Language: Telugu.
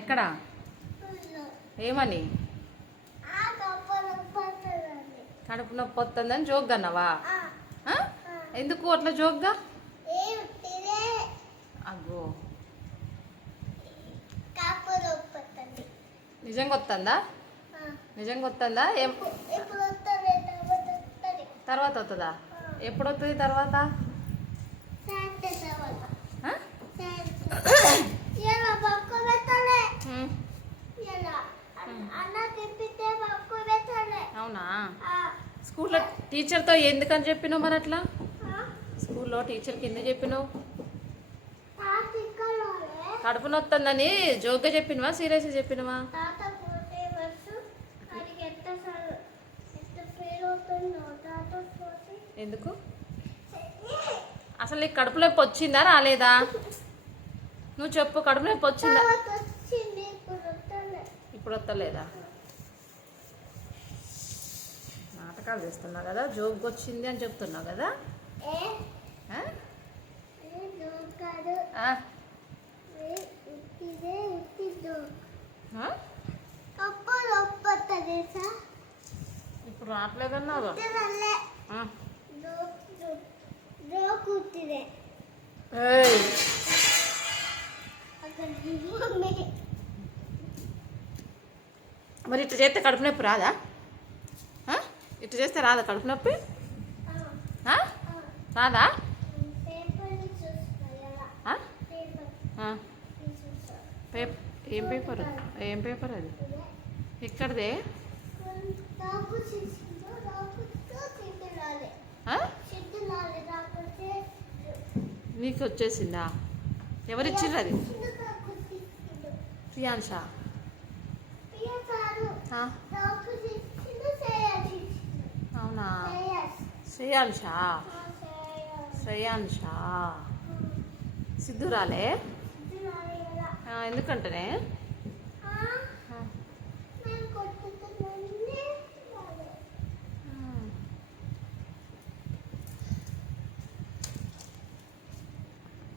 ఎక్కడ? ఏమని? కడుపు నొప్పి వస్తుందని జోక్ అన్నావా? ఎందుకు అట్లా జోక్గా? అగ్గో, నిజంగా వస్తుందా? నిజంగా వస్తుందా? తర్వాత వస్తుందా? ఎప్పుడు వస్తుంది తర్వాత? అవునా? స్కూల్లో టీచర్తో ఎందుకని చెప్పినావు మరి అట్లా? స్కూల్లో టీచర్కి ఎందుకు చెప్పినావు? కడుపు నొత్తుందని జోక్గా చెప్పినవా సీరియస్గా చెప్పినవా? ఎందుకు? అసలు నీకు కడుపు నొప్పి వచ్చిందా రాలేదా? నువ్వు చెప్పు, కడుపు నొప్పి వచ్చిందా? ఇప్పుడు వస్తలేదా? నాటకాలు చేస్తున్నావు కదా, జోక్ వచ్చింది అని చెప్తున్నావు కదా. ఇప్పుడు రావట్లేదన్నావు. మరి ఇట్లా చేస్తే కడుపు నొప్పి రాదా? ఇట్లా చేస్తే రాదా కడుపు నొప్పి? రాదా? ఏం పేపర్? ఏం పేపర్ అది? ఎక్కడదే? నీకు వచ్చేసిందా? ఎవరిచ్చిర్రు అది? ప్రియాంషా? అవునా? శ్రేయాంషా? శ్రేయాంషా? సిద్ధు రాలే? ఎందుకంటనే?